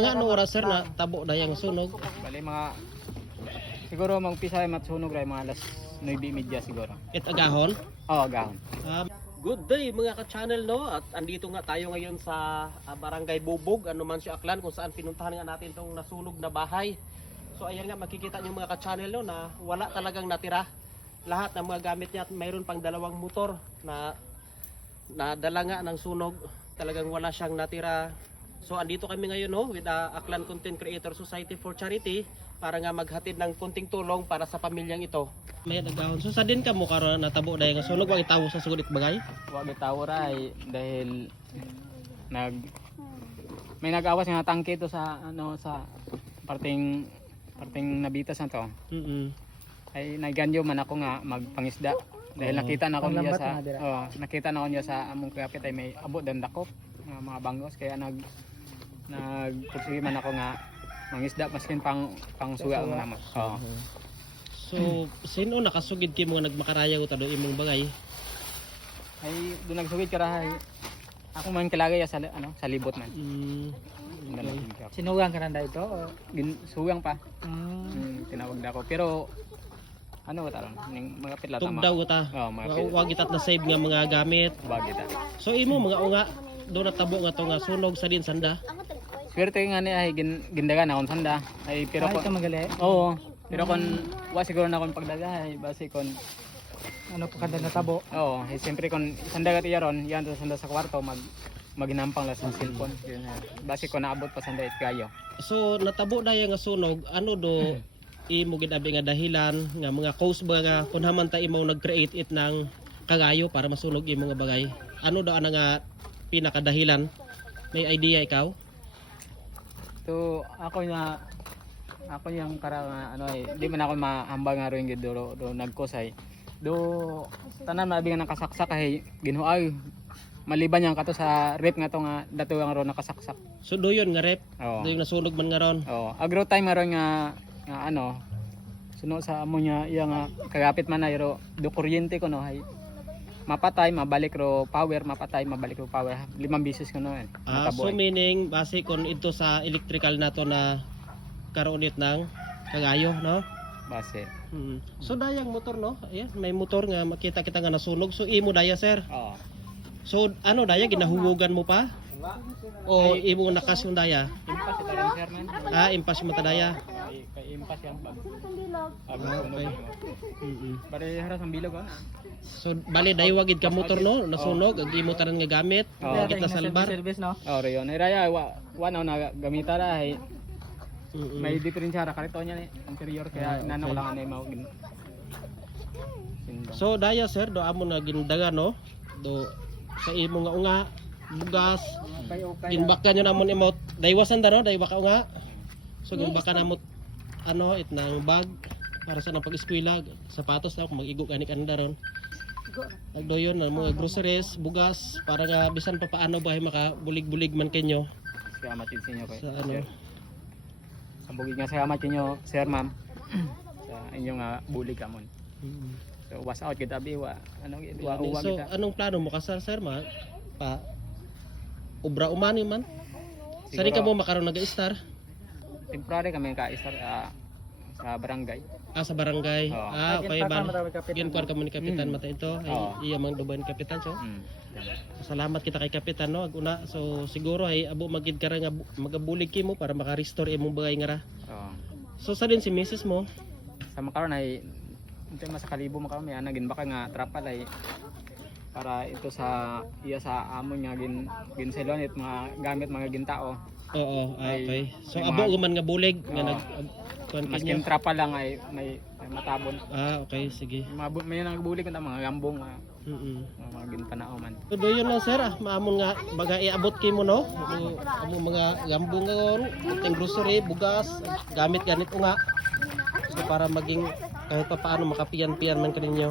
Nga no oras sir na tabo dayang sunog. Bali mga siguro magpisa ay matsunog ray mga alas 9:30 siguro. It agahon. Oo, gahon. Good day mga ka-channel no, at andito nga tayo ngayon sa Barangay Bubog, ano man siya Aklan, kung saan pinuntahan nga natin tong nasunog na bahay. So ayan nga, makikita niyo mga ka-channel no, na wala talagang natira. Lahat ng mga gamit niya at mayroon pang dalawang motor na dala nga ng sunog. Talagang wala siyang natira. So andito kami ngayon no, with Aklan Content Creator Society for Charity para nga maghatid ng kunting tulong para sa pamilyang ito. May nagahon. So sa din ka mo karon natabo dahil nga sunog, wag itawo sa sugod bagay. Wag itawo ray dahil may nag-awas nga tangke to sa ano sa parting nabitas na to. Ay nagganyo man ako nga magpangisda dahil nakita na ko niya sa nakita na ko niya sa among kapit ay may abot dan dakop mga bangos kaya nagpursige man ako nga mangisda maskin pang suga ang naman. So sino nakasugid kay mga nagmakaraya ko tado imong bagay? Ay doon nagsugid karahay. Ako man kalagay sa ano sa libot man. Sinugang ka nanda ito? Sugang pa. Tinawag na ako pero ano ba taron ning mga pitla tama. Tugdaw ta. Wag itat na save nga mga gamit. Wag ita. So imo mga unga do natabo nga to nga sunog sa din sanda. Swerte nga ni ay gindagan akong sanda. Ay pero ko magali. Oo. Pero kon wa siguro na akong pagdagahay base kon Ano pa kada natabo? oo, siyempre kon sanda ka tiyaron, yan to sanda sa kwarto maginampang la sa cellphone. Yun base kon naabot pa sanda it kayo. So natabo daya nga sunog, ano do imo gid abi nga dahilan nga mga cause ba nga kun haman ta imo nag-create it ng kagayo para masunog imo nga bagay. Ano do ana nga pinakadahilan? May idea ikaw? So ako yung karang ano ay di man ako mahambang nga ron gid do nagkusay. Do tanan mabingan ng kasaksak kay ginuay maliban yang kato sa rep nga to nga dato nga ron nakasaksak. So do yun nga rep? Oo. Do yung nasunog man nga ron? Oo. Agro time ron nga ano suno sa amo niya iya nga kagapit man ay ro do kuryente ko no hay mapatay mabalik ro power mapatay mabalik ro power 5 beses ko no so meaning base kon ito sa electrical nato na karon it ng kagayo no base. So dayang motor no, ayan may motor nga makita kita nga nasunog, so imo daya sir. Oo. So ano daya ginahugugan mo pa o imo nakas yung daya? Impas ito rin sir man. Impas mo ta daya. Kay impas yang bag. Okay. Bare haras ang bilog na. So bali daywagid ka motor no, nasunog ag imo tanan nga gamit, kita salbar. Service no. Oh, reyon. Ay raya wa na gamita ra ay may diferensya ra karito niya ni interior kaya nanaw lang anay mao gin. So daya sir do amo na gindaga no. Do sa imo nga unga bugas. Ginbaka nyo namon imot daywasan da no, daywaka unga. So ginbaka namot ano it nang bag para sa nang pag-eskwela, sapatos na mag-igo gani kanila ron. Nagdoyon na mga groceries, bugas para nga bisan pa paano ba makabulig-bulig man kanyo. Kaya matin sa inyo kay. Sa ano? Sambugig nga sa matin nyo sir ma'am. Sa inyong bulig kamon. So was out gid abi wa ano gid wa uwag So anong plano mo kasal sir ma? Pa obra umani man. Sari ka mo makaron nag-star? Temporary kami ka-star sa barangay. Sa barangay. Okay ba? Ginkuan ka mo ni kapitan mata ito. Ay iya mang duban kapitan so. Salamat kita kay kapitan no aguna. So siguro ay abo magid ka nga magabulig kimo para maka-restore imong bagay nga ra. So sa din si Mrs. mo? Sa makaron ay unti mas kalibo makaron may ana ginbaka nga trapal ay para ito sa iya sa amon nga ginselon it mga gamit mga gintao. Oo, okay. So abo guman nga bulig nga nag maskin trapal lang ay may matabon. Okay, sige. May nagbulig kan mga gambong mga gintanao man. So do yun lang sir, maamon nga baga iabot kimo no. Amo mga gambong ngon, ting grocery, bugas, gamit ganit nga. So para maging kahit pa paano makapiyan-piyan man kaninyo.